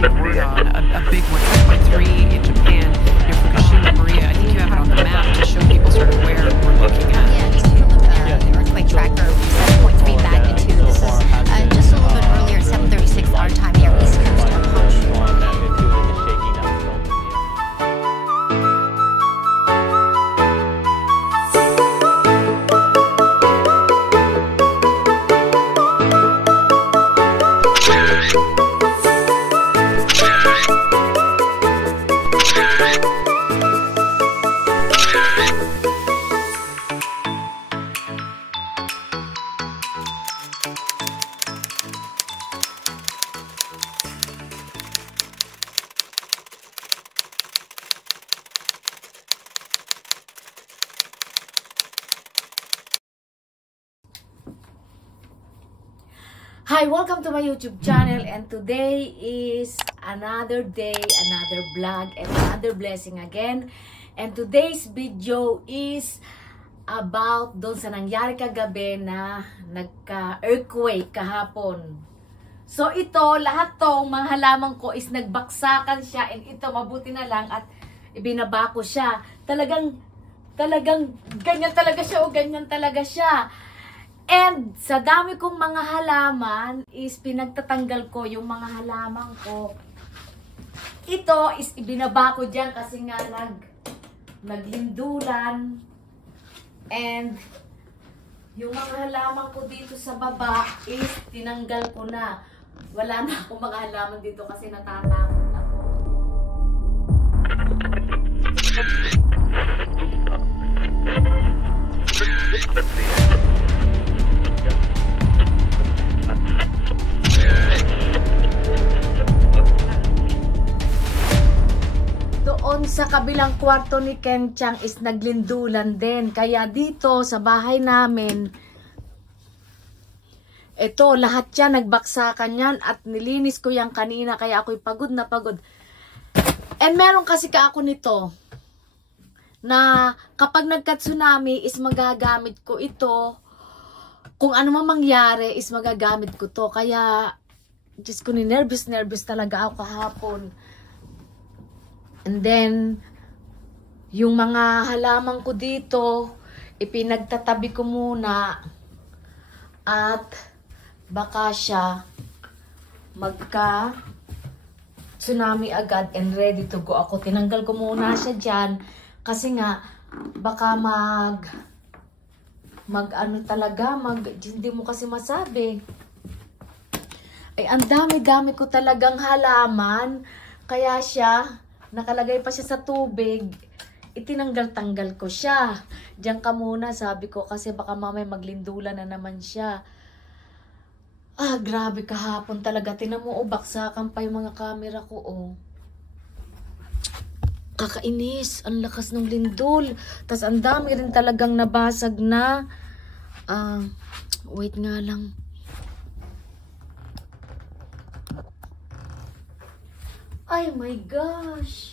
massive Maria, a big one, 7.3 in Japan. Your Fukushima Maria, I think you have it on the map to show people sort of where we're looking at. Yeah, just preliminary earthquake tracker, 7.3 magnitude. This is just a little bit earlier, 7:36 our time here, East Coast of Honshu. Hi, welcome to my YouTube channel, and today is another day, another vlog, and another blessing again. And today's video is about doon sa nangyari kagabi na nagka-earthquake kahapon. So ito, lahat tong mga halaman ko is nagbaksakan siya, and ito mabuti na lang at ibinaba ko siya. Talagang ganyan talaga siya o ganyan talaga siya. And sa dami kong mga halaman is pinagtatanggal ko yung mga halaman ko. Ito is ibinaba ko dyan kasi nga naglindulan. And yung mga halaman ko dito sa baba is tinanggal ko na. Wala na akong mga halaman dito kasi natatakot ako. Doon sa kabilang kwarto ni Ken Chang is naglindulan din. Kaya dito sa bahay namin, ito lahat yan nagbaksakan yan at nilinis ko yan kanina kaya ako'y pagod na pagod. And meron kasi ka ako nito na kapag nagka-tsunami is magagamit ko ito. Kung ano man mangyari is magagamit ko to. Kaya just ko ni nervous talaga ako kahapon. And then, yung mga halaman ko dito, ipinagtatabi ko muna at baka siya magka-tsunami agad and ready to go ako. Tinanggal ko muna siya dyan kasi nga baka hindi mo kasi masabi. Ay, ang dami-dami ko talagang halaman, kaya siya nakalagay pa siya sa tubig, itinanggal-tanggal ko siya. Diyan ka muna, sabi ko, kasi baka mamay maglindulan na naman siya. Ah, grabe kahapon talaga. Tinan mo, baksakan pa yung mga camera ko, oh. Kakainis, ang lakas ng lindol. Tas ang dami rin talagang nabasag na. Wait nga lang. Ay my gosh.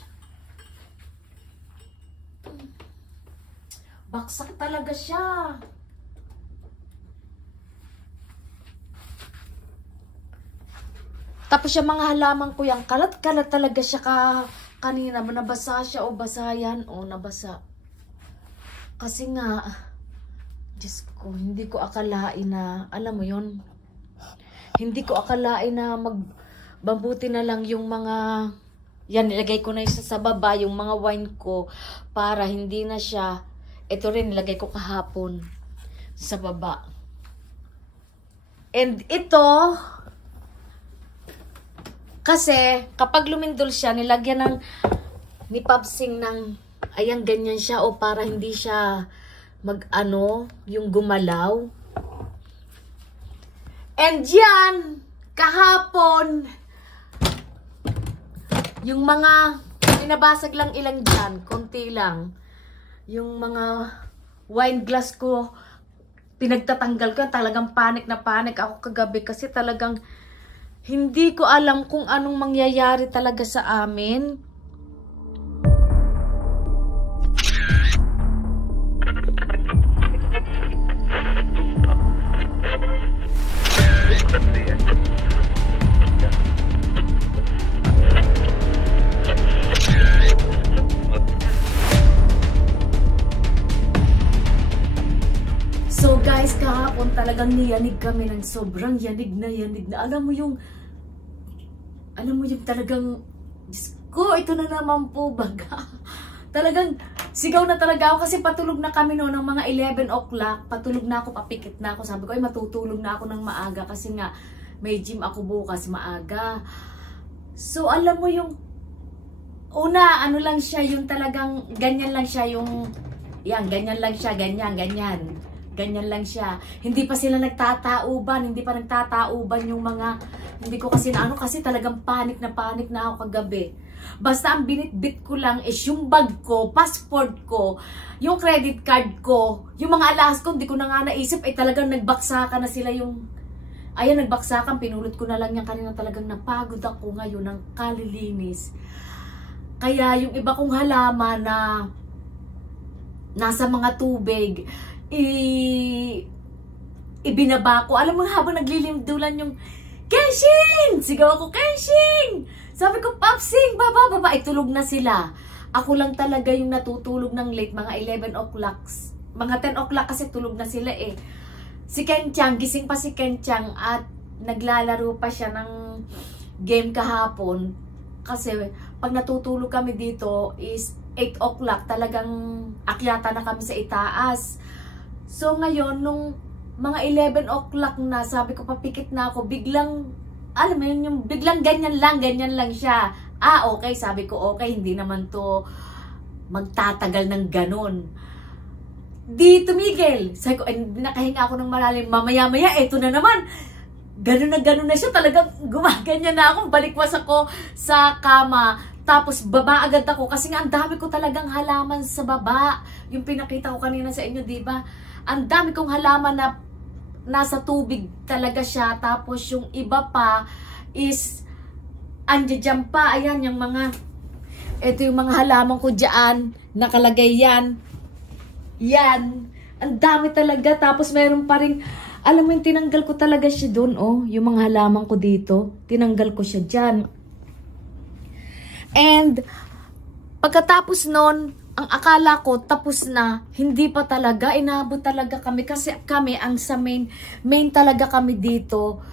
Baksak talaga siya. Tapos yung mga halaman ko yung kalat-kalat talaga siya kanina. Nabasa siya o basa yan. O nabasa. Kasi nga, Diyos ko, hindi ko akalain na, alam mo yon, hindi ko akalain na mabuti na lang yung mga, yan, nilagay ko na isa sa baba, yung mga wine ko, para hindi na siya, ito rin, nilagay ko kahapon sa baba. And ito, kasi, kapag lumindol siya, nilagyan ni Papsing ng, ayan, ganyan siya, o para hindi siya yung gumalaw. And yan, kahapon, yung mga, pinabasag lang ilang dyan, konti lang. Yung mga wine glass ko, pinagtatanggal ko, talagang panic na panic ako kagabi kasi talagang hindi ko alam kung anong mangyayari talaga sa amin. talagang niyanig kami ng sobrang yanig na. Alam mo yung talagang, Diyos ko, ito na naman po baga. Talagang sigaw na talaga ako kasi patulog na kami noon ng mga 11 o'clock. Patulog na ako, papikit na ako. Sabi ko, ay matutulog na ako ng maaga kasi nga may gym ako bukas maaga. So alam mo yung una, ano lang siya, yung talagang ganyan lang siya, yung yan, ganyan lang siya, ganyan lang siya. Hindi pa sila nagtatauban, hindi pa nagtatauban yung mga, hindi ko kasi na ano, kasi talagang panik na ako kagabi. Basta ang binitbit ko lang is yung bag ko, passport ko, yung credit card ko, yung mga alahas ko, hindi ko na nga naisip, talagang nagbaksakan na sila yung, ayan, nagbaksakan, pinulot ko na lang yan kanina, talagang napagod ako ngayon ng kalilinis. Kaya yung iba kong halaman na nasa mga tubig, ibinaba ko. Alam mo, habang naglilimdulan yung, Kenshin! Sigaw ako, Kenshin! Sabi ko, Papsing, baba. Tulog na sila. Ako lang talaga yung natutulog ng late, mga 11 o'clock. Mga 10 o'clock kasi tulog na sila eh. Si Kenchang, gising pa si Kenchang at naglalaro pa siya ng game kahapon. Kasi pag natutulog kami dito is 8 o'clock, talagang akyata na kami sa itaas. So ngayon, nung mga 11 o'clock na, sabi ko papikit na ako, biglang, alam mo yun, yung biglang ganyan lang siya. Okay, sabi ko okay, hindi naman to magtatagal ng ganun. Di tumigil. Sabi ko, nakahinga ako ng malalim, mamaya-maya, eto na naman. Ganun na siya, talagang gumaganyan na ako, balikwas ako sa kama. Tapos baba agad ako kasi nga ang dami ko talagang halaman sa baba. Yung pinakita ko kanina sa inyo, di ba? Ang dami kong halaman na nasa tubig talaga siya. Tapos yung iba pa is andyan pa. Ayan yung mga, ito yung mga halaman ko dyan. Nakalagay yan. Yan. Ang dami talaga. Tapos meron pa rin, alam mo yung tinanggal ko talaga siya doon, oh. Yung mga halaman ko dito. Tinanggal ko siya dyan. And pagkatapos nun, ang akala ko tapos na, hindi pa talaga, inabot talaga kami kasi kami ang sa main talaga kami dito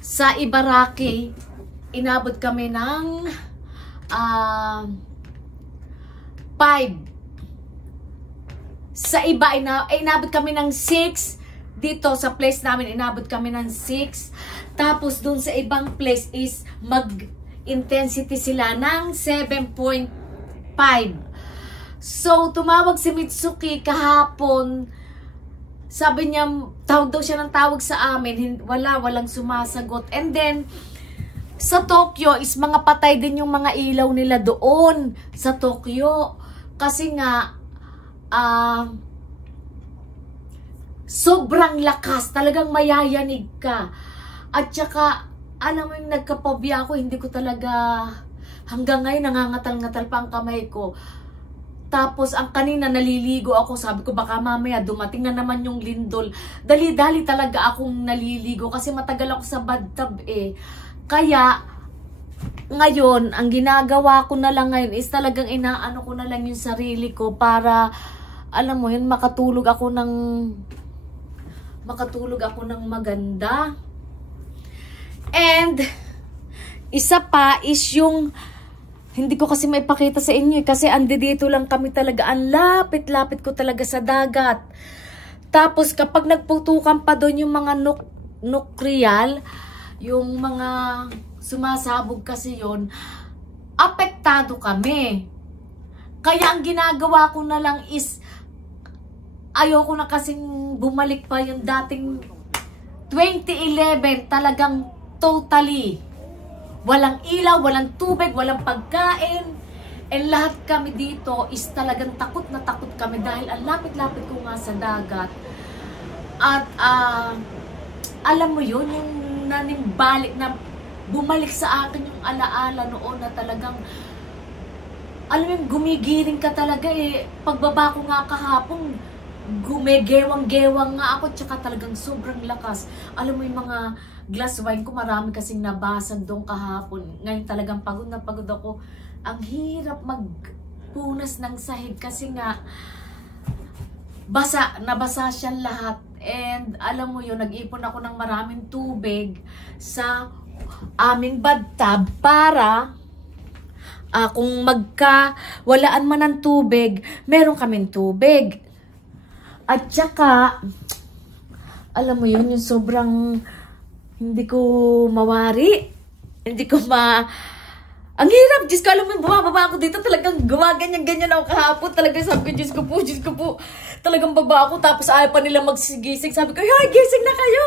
sa Ibaraki, inabot kami ng 5. Sa iba inabot kami ng 6. Dito sa place namin inabot kami ng 6. Tapos dun sa ibang place is intensity sila ng 7.5. So, tumawag si Mitsuki kahapon. Sabi niya, tawag daw siya ng tawag sa amin. Walang sumasagot. And then, sa Tokyo is mga patay din yung mga ilaw nila doon sa Tokyo. Kasi nga, sobrang lakas. Talagang mayayanig ka. At saka, alam mo yung nagkapobya ako, hindi ko talaga, hanggang ngayon nangangatal-ngatal pa ang kamay ko. Tapos ang kanina naliligo ako, sabi ko baka mamaya dumating na naman yung lindol. Dali-dali talaga akong naliligo kasi matagal ako sa bathtub eh. Kaya ngayon, ang ginagawa ko na lang ngayon is talagang inaano ko na lang yung sarili ko para, alam mo yun, makatulog ako ng maganda. And isa pa is yung, hindi ko kasi maipakita sa inyo kasi andi dito lang kami talaga, ang lapit-lapit ko talaga sa dagat. Tapos kapag nagputukan pa doon yung mga nukreal, yung mga sumasabog kasi yon, apektado kami. Kaya ang ginagawa ko na lang is, ayoko na kasing bumalik pa yung dating 2011, talagang totally walang ilaw, walang tubig, walang pagkain. And lahat kami dito is talagang takot na takot kami dahil ang lapit-lapit ko nga sa dagat. At alam mo yun, yung nanimbalik na bumalik sa akin yung alaala noon na talagang, alam mo yung gumigiring ka talaga eh. Pagbaba ko nga kahapon, gumegewang-gewang nga ako, tsaka talagang sobrang lakas. Alam mo yung mga glass wine ko, marami kasing nabasag doon kahapon. Ngayon talagang pagod na pagod ako. Ang hirap magpunas ng sahig kasi nga nabasa siya lahat. and alam mo yun, nag-ipon ako ng maraming tubig sa aming bathtub para kung walaan man ng tubig, meron kaming tubig. At saka, alam mo yun, yung sobrang hindi ko mawari. Hindi ko Ang hirap, Diyos ko, alam mo, bumababa ako dito, talagang gumaganyan-ganyan ako kahapon. Talagang sabi ko, Diyos ko po, talagang baba ako, tapos ayaw pa nila magsigising. Sabi ko, hoy, gising na kayo!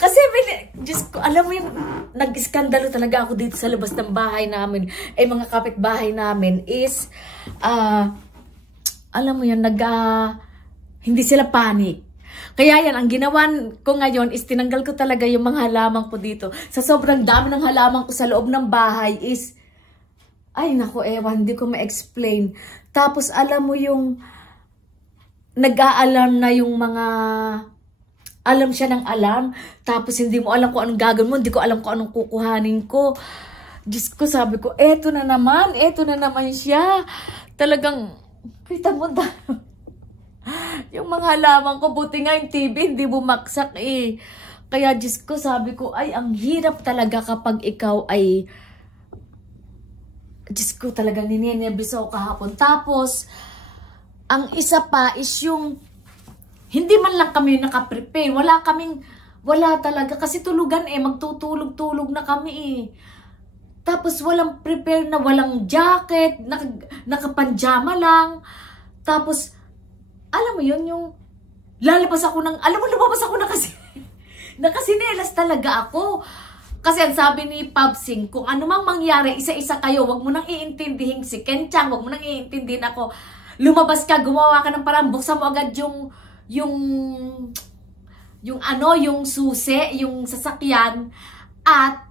Kasi, Diyos ko, alam mo yung, nag-iskandalo talaga ako dito sa labas ng bahay namin. Mga kapitbahay namin is, alam mo yun, hindi sila panic. Kaya yan, ang ginawan ko ngayon is tinanggal ko talaga yung mga halaman ko dito. Sa sobrang dami ng halaman ko sa loob ng bahay is, ay naku, ewan, hindi ko ma-explain. Tapos alam mo yung, nag-a-alarm na yung mga, alam siya ng alarm. Tapos hindi mo alam kung anong gagawin mo, hindi ko alam kung anong kukuhanin ko. Diyos ko, sabi ko, eto na naman siya. Talagang, kita mo yung mga halaman ko, buti nga yung TV, hindi bumaksak eh. Kaya Diyos ko, sabi ko, ay, ang hirap talaga kapag ikaw ay, Diyos ko, talagang nininebis ako kahapon. Tapos, ang isa pa is yung, hindi man lang kami nakaprepare. Wala talaga. Kasi tulugan magtutulog-tulog na kami eh. Tapos walang prepare na, walang jacket, nakapanjama lang. Tapos, alam mo yun, yung lumabas ako na kasi, nakasinelas talaga ako. Kasi ang sabi ni Pabsing, kung ano mang mangyari, isa-isa kayo, wag mo nang iintindihin si Kenchang, wag mo nang iintindihin ako. Lumabas ka, gumawa ka ng parang, buksan mo agad yung susi, yung sasakyan, at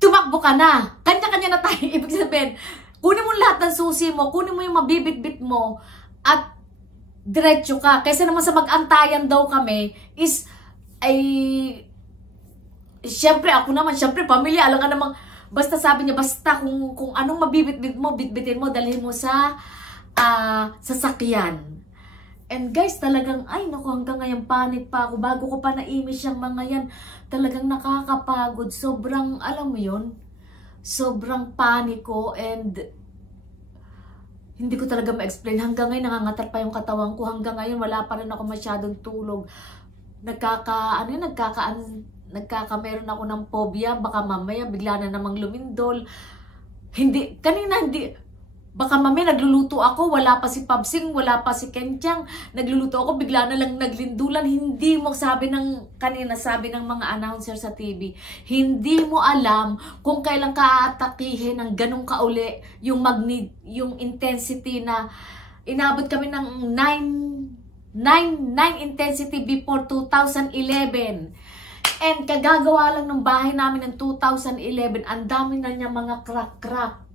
tumakbo ka na. Kanya-kanya na tayo, ibig sabihin, kunin mo lahat ng susi mo, kunin mo yung mabibit-bit mo, at diretso ka. Kaysa naman sa mag-antayan daw kami, syempre ako naman, syempre pamilya, alam ka namang, basta sabi niya, basta kung anong mabibit-bit mo, bitbitin mo, dalhin mo sa sasakyan. And guys, talagang, ay naku, hanggang ngayon panic pa ako. Bago ko pa na-image yung mga yan, talagang nakakapagod. Sobrang, alam mo yun, sobrang paniko, and hindi ko talaga ma-explain. Hanggang ngayon, nangangatar pa yung katawan ko. Hanggang ngayon, wala pa rin ako masyadong tulog. Meron ako ng phobia. Baka mamaya, bigla na namang lumindol. Baka mamaya nagluluto ako, wala pa si Pabsing, wala pa si Kenchang. Nagluluto ako, bigla na lang naglindulan. Hindi mo sabi ng mga announcer sa TV, hindi mo alam kung kailan ka aatakihin ng ganong kauli yung intensity na inabot kami ng 9 intensity before 2011. And kagagawa lang ng bahay namin ng 2011, ang dami na niya mga crack-crack.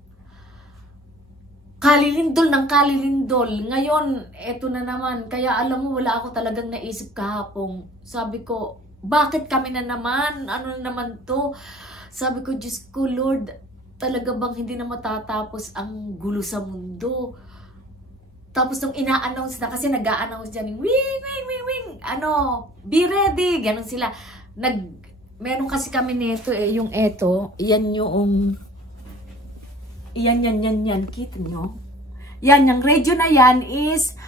Kalilindol ng kalilindol. Ngayon, eto na naman. Kaya alam mo, wala ako talagang naisip kahapon. Sabi ko, bakit kami na naman? Ano na naman to? Sabi ko, Diyos ko, Lord, talaga bang hindi na matatapos ang gulo sa mundo? Tapos nung ina-announce na, kasi nag-a-announce dyan, wing, be ready. Ganon sila. Meron kasi kami nito yung eto, yan, kita nyo? Yan, yung radio na yan is,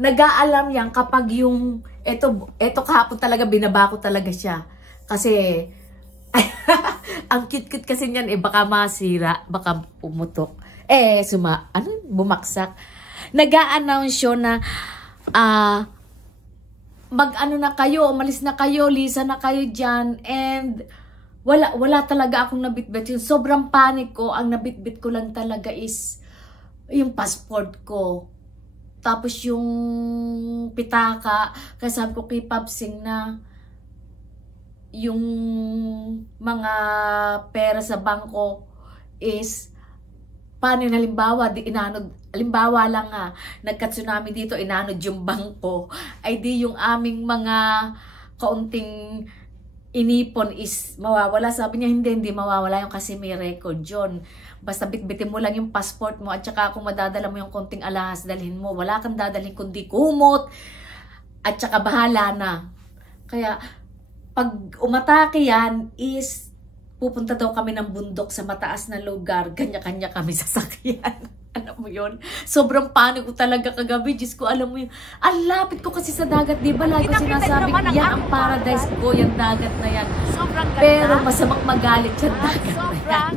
nag-aalam yan kapag yung, eto kahapon talaga, binaba ko talaga siya. Kasi, ang cute-cute kasi niyan, baka masira, baka pumutok. Bumaksak. Nag-a-announce yun na, na kayo, umalis na kayo, lisa na kayo dyan, and, wala talaga akong nabitbit. Yung sobrang panic ko, ang nabitbit ko lang talaga is yung passport ko. Tapos yung pitaka, kasi sabi ko kay Pabsing na yung mga pera sa bangko is, paano yung halimbawa lang nagka-tsunami dito, inanod yung bangko, ay di yung aming mga kaunting inipon is mawawala. Sabi niya, hindi mawawala yung kasi may record yun. Basta bitbitin mo lang yung passport mo, at saka kung madadala mo yung konting alahas, dalhin mo. Wala kang dadalhin kundi kumot, at saka bahala na. Kaya pag umatake yan is pupunta daw kami ng bundok sa mataas na lugar, kanya-kanya kami sasakyan. Alam mo yun? Sobrang panik ko talaga kagabi. Diyos ko, alam mo yun. Ang lapit ko kasi sa dagat, di ba? Lagi ko sinasabi, yan ang paradise ko, yung dagat na yan. Pero masamang magalit yung dagat na yan.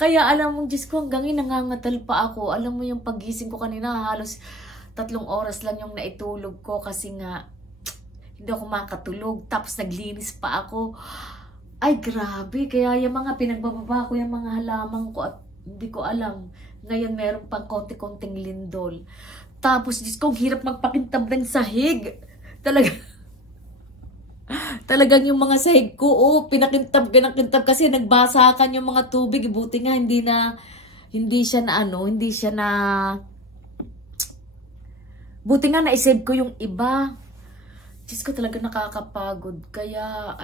Kaya alam mo, Diyos ko, hanggang nangangatal pa ako. Alam mo yung pagising ko kanina, halos 3 oras lang yung naitulog ko kasi nga, hindi ako makatulog. Tapos naglinis pa ako. Ay, grabe. Kaya yung mga pinagbababa ko, yung mga halaman ko at hindi ko alam. Ngayon meron pang konti-konting lindol. Tapos, Diyos ko, hirap magpakintab ng sahig. Talagang yung mga sahig ko, pinakintab kasi nagbasakan yung mga tubig. Buti nga, hindi siya buti nga na-save ko yung iba. Diyos ko, talaga nakakapagod. Kaya,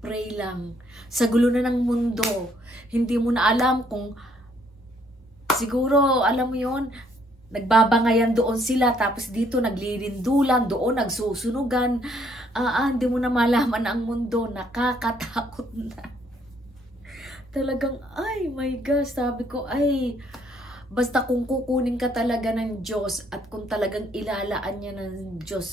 pray lang. Sa gulo na ng mundo, hindi mo na alam kung, siguro, alam mo yon, nagbabangayan doon sila, tapos dito naglilindulan, doon nagsusunugan. Hindi mo na malaman ang mundo, nakakatakot na. Talagang, my gosh, sabi ko, basta kung kukunin ka talaga ng Diyos at kung talagang ilalaan niya ng Diyos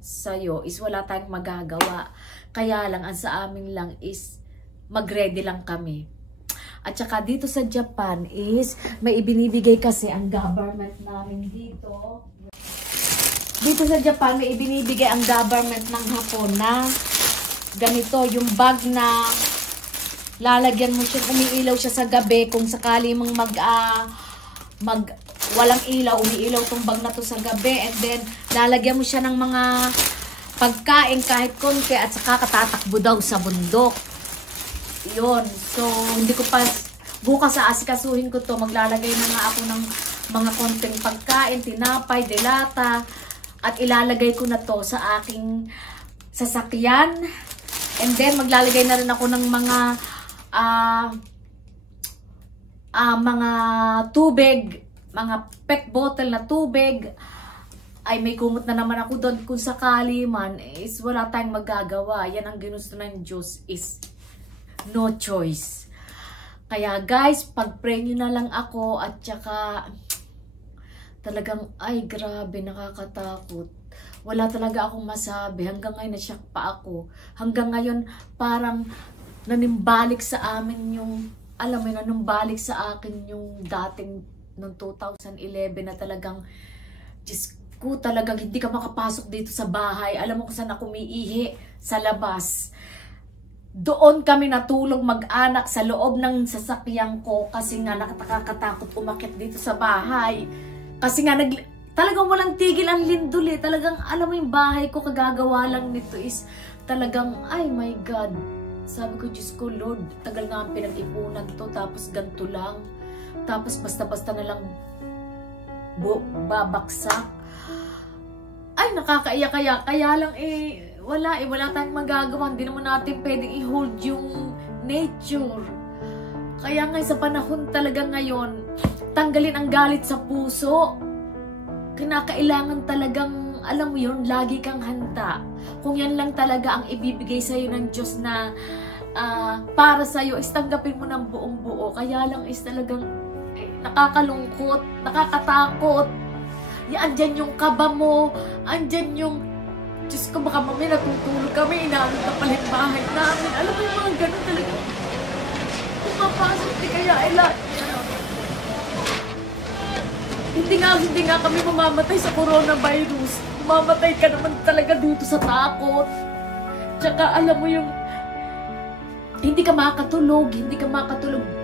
sa'yo, is wala tayong magagawa. Kaya lang, ang sa amin lang is mag-ready lang kami. At saka dito sa Japan is may ibinibigay kasi ang government namin dito. Dito sa Japan may ibinibigay ang government ng Hapon na ganito, yung bag na lalagyan mo siya, umiilaw siya sa gabi kung sakali mong walang ilaw, umiilaw tong bag na to sa gabi, and then lalagyan mo siya ng mga pagkain kahit konti at saka katatakbo daw sa bundok. Yun. So, hindi ko pa, bukas aasikasuhin ko to, maglalagay na nga ako ng mga konting pagkain, tinapay, delata, at ilalagay ko na to sa aking sasakyan. And then, maglalagay na rin ako ng mga tubig, mga pet bottle na tubig. Ay, may kumot na naman ako doon. Kung sakali man, is wala tayong magagawa. Yan ang ginusto ng Diyos, is no choice. Kaya guys, pag-pray nyo na lang ako at saka talagang, grabe, nakakatakot. Wala talaga akong masabi. Hanggang ngayon, nasyak pa ako. Hanggang ngayon, parang nanimbalik sa amin yung, alam mo, nanimbalik sa akin yung dating noong 2011 na talagang, Diyos ko, talagang hindi ka makapasok dito sa bahay. Alam mo kung saan ako umiihi? Sa labas. Doon kami natulog mag-anak sa loob ng sasakyan ko kasi nga nakakatakot umakyat dito sa bahay. Kasi nga talagang walang tigil ang lindol eh. Talagang alam mo yung bahay ko kagagawa lang nito is talagang my God. Sabi ko, Diyos ko, Lord, tagal na ang pinag-ipunan to, tapos ganito lang. Tapos basta-basta na lang babaksak. Nakakaiyak kaya lang wala tayong magagawa. Hindi naman natin pwedeng i-hold yung nature. Kaya nga sa panahon talaga ngayon, tanggalin ang galit sa puso. Kinakailangan talagang, alam mo yun, lagi kang handa. Kung yan lang talaga ang ibibigay sa'yo ng Diyos na para sa'yo, is tanggapin mo ng buong buo. Kaya lang is talagang nakakalungkot, nakakatakot. Andyan yung kaba mo, andyan yung, Diyos ko, baka mamaya natutulog kami, inaanod na pala yung bahay namin. Alam mo yung mga ganun talaga. Pumapasok, di kaya hindi nga kami mamamatay sa coronavirus. Mamamatay ka naman talaga dito sa takot. Tsaka alam mo yung, hindi ka makatulog.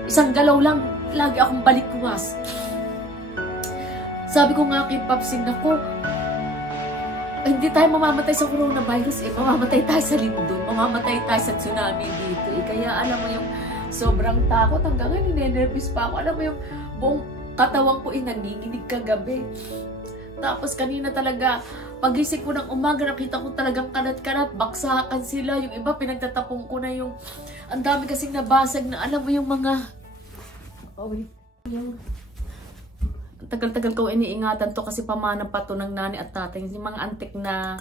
Isang galaw lang, lagi akong balikwas. Sabi ko nga kay Papsing, ako, hindi tayo mamamatay sa coronavirus mamamatay tayo sa lindol, mamamatay tayo sa tsunami dito Kaya alam mo yung sobrang takot, hanggang ngayon ninenervous pa ako. Alam mo yung buong katawan ko nanginginig kagabi. Tapos kanina talaga, pagising ko ng umaga, nakita ko talagang kanat-kanat, baksakan sila. Yung iba, pinagtatapong ko na yung, ang dami kasing nabasag na, alam mo yung mga, tagal-tagal ko iniingatan to kasi pamana pa to ng nani at tatay. Yung mga antik na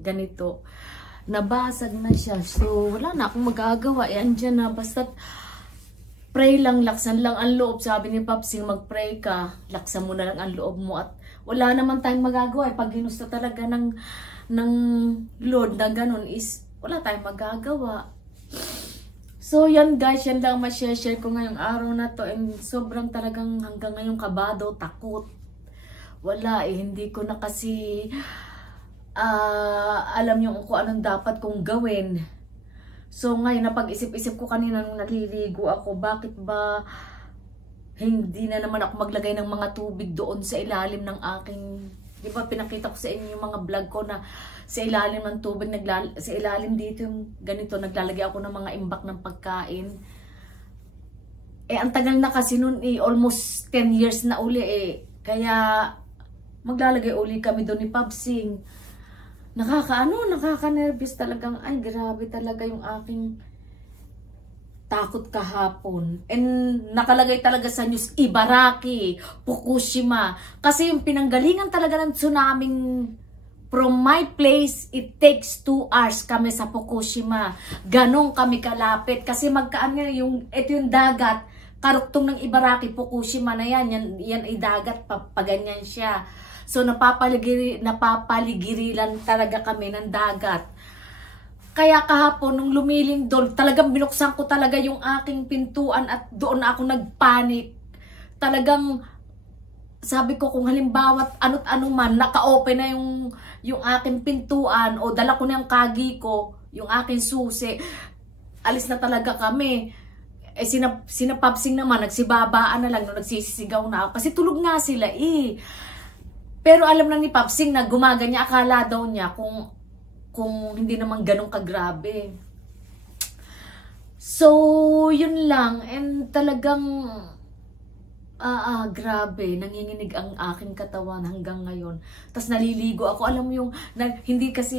ganito. Nabasag na siya. So, wala na akong magagawa. Eh, andyan na. Basta pray lang, laksan lang ang loob. Sabi ni Papsing, mag-pray ka. Laksan mo na lang ang loob mo. At wala naman tayong magagawa. Eh, pag ginusto talaga ng Lord na ganun is wala tayong magagawa. So, yan guys, yan lang ma-share ko ngayong araw na to. And sobrang talagang hanggang ngayong kabado, takot. Wala eh, hindi ko na kasi alam yung kung anong dapat kong gawin. So, ngayon, napag-isip-isip ko kanina nung naliligo ako, bakit ba hindi na naman ako maglagay ng mga tubig doon sa ilalim ng aking, di ba pinakita ko sa inyo yung mga vlog ko na sa ilalim ng tubig, sa ilalim dito yung ganito, naglalagay ako ng mga imbak ng pagkain. Eh, ang tagal na kasi nun eh, almost 10 years na uli eh. Kaya, maglalagay uli kami doon ni Papsing. Nakaka-nervous talagang, ay grabe talaga yung aking takot kahapon. And nakalagay talaga sa news, Ibaraki, Fukushima. Kasi yung pinanggalingan talaga ng tsunaming from my place, it takes 2 hours kami sa Fukushima. Ganong kami kalapit. Kasi magkaan nga ito yung dagat, karuktong ng Ibaraki, Fukushima na yan ay dagat, paganyan siya. So, napapaligirilan talaga kami ng dagat. Kaya kahapon, nung lumilindol, talagang binuksan ko talaga yung aking pintuan at doon na ako nagpanik. Talagang, sabi ko kung halimbawa, ano't ano man, naka-open na yung aking pintuan o dala ko na yung kagi ko, yung aking susi, alis na talaga kami. Eh, sina Papsing naman, nagsibabaan na lang, no, nagsisigaw na ako. Kasi tulog nga sila eh. Pero alam na ni Papsing na gumaganya, akala daw niya kung hindi naman ganun kagrabe. So, yun lang. And talagang, grabe. Nanginginig ang aking katawan hanggang ngayon. Tapos naliligo ako. Alam mo yung, hindi kasi,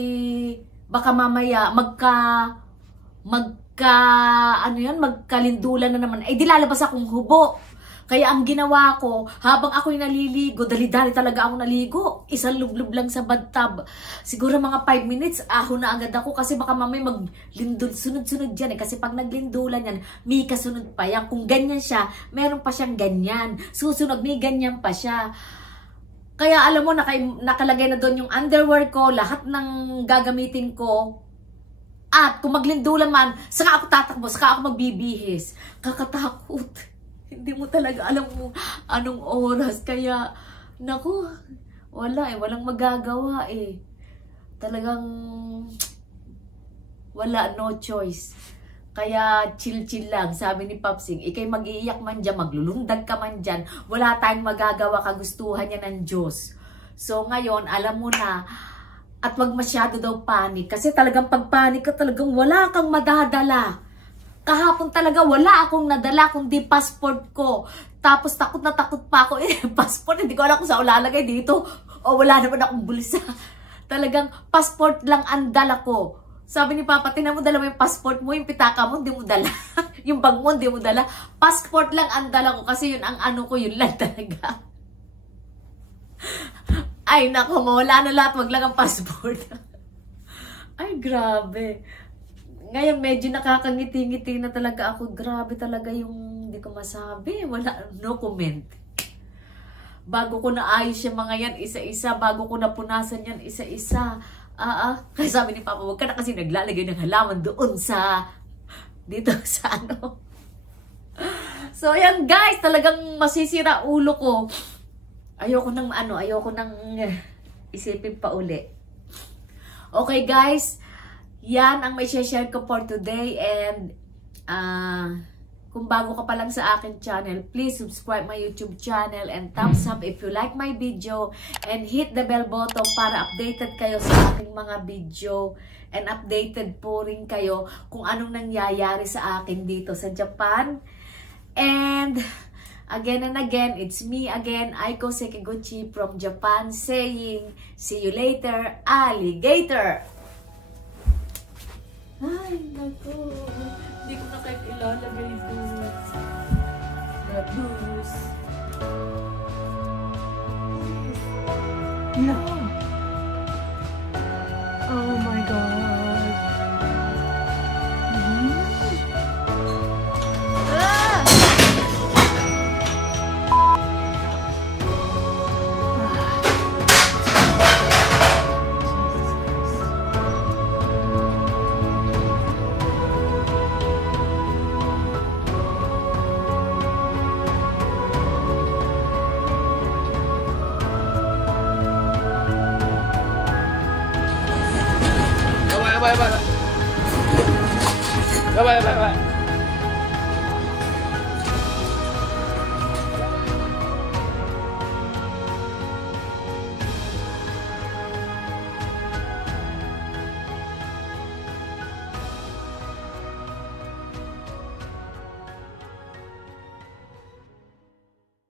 baka mamaya, magkalindulan na naman. Eh, di lalabas akong hubo. Kaya ang ginawa ko, habang ako'y naliligo, dali-dali talaga ako naligo. Isang lublub lang sa bathtub. Siguro mga 5 minutes, ahon na agad ako kasi baka mamay maglindol, sunod-sunod yan eh. Kasi pag naglindulan yan, may kasunod pa yan. Kung ganyan siya, meron pa siyang ganyan. Susunod, may ganyan pa siya. Kaya alam mo, nakalagay na doon yung underwear ko, lahat ng gagamitin ko. At kung maglindulan man, saka ako tatakbo, saka ako magbibihis. Kakatakot. Hindi mo talaga alam mo anong oras. Kaya, naku, wala eh. Walang magagawa eh. Talagang, wala, no choice. Kaya, chill-chill lang. Sabi ni Papsing, ikay mag-iiyak man dyan, maglulundag ka man dyan. Wala tayong magagawa, kagustuhan niya ng Diyos. So, ngayon, alam mo na, at wag masyado daw panik. Kasi talagang pag panik ka, talagang wala kang madadala. Kahapon talaga wala akong nadala kundi passport ko. Tapos takot na takot pa ako. Passport, hindi ko alam kung saan lalagay dito. O wala naman akong bulsa. Talagang passport lang ang dala ko. Sabi ni Papa, tingnan mo, dala mo yung passport mo, yung pitaka mo, hindi mo dala. Yung bag mo, hindi mo dala. Passport lang ang dala ko kasi yun ang ano ko, yun lang talaga. Ay nako, mawala na lahat, wag lang ang passport. Ay grabe. Ngayon, medyo nakakangiti-ngiti na talaga ako. Grabe talaga yung hindi ko masabi. Wala, no comment. Bago ko naayos yung mga yan, isa-isa. Bago ko napunasan yan, isa-isa. Kaya sabi ni Papa, huwag ka na kasi naglalagay ng halaman doon sa, dito sa ano. So, yan guys, talagang masisira ulo ko. Ayoko nang isipin pa uli. Okay guys, yan ang may share ko for today. And kung bago ka pa lang sa akin channel, please subscribe my YouTube channel and thumbs up if you like my video. And hit the bell button para updated kayo sa aking mga video. And updated po rin kayo kung anong nangyayari sa akin dito sa Japan. And again and again, it's me again, Aiko Sekiguchi from Japan saying, see you later, alligator! Ay, naku. Hindi ko na kahit ilalagay doon. The booze. やばいやばいやばいやばいやばい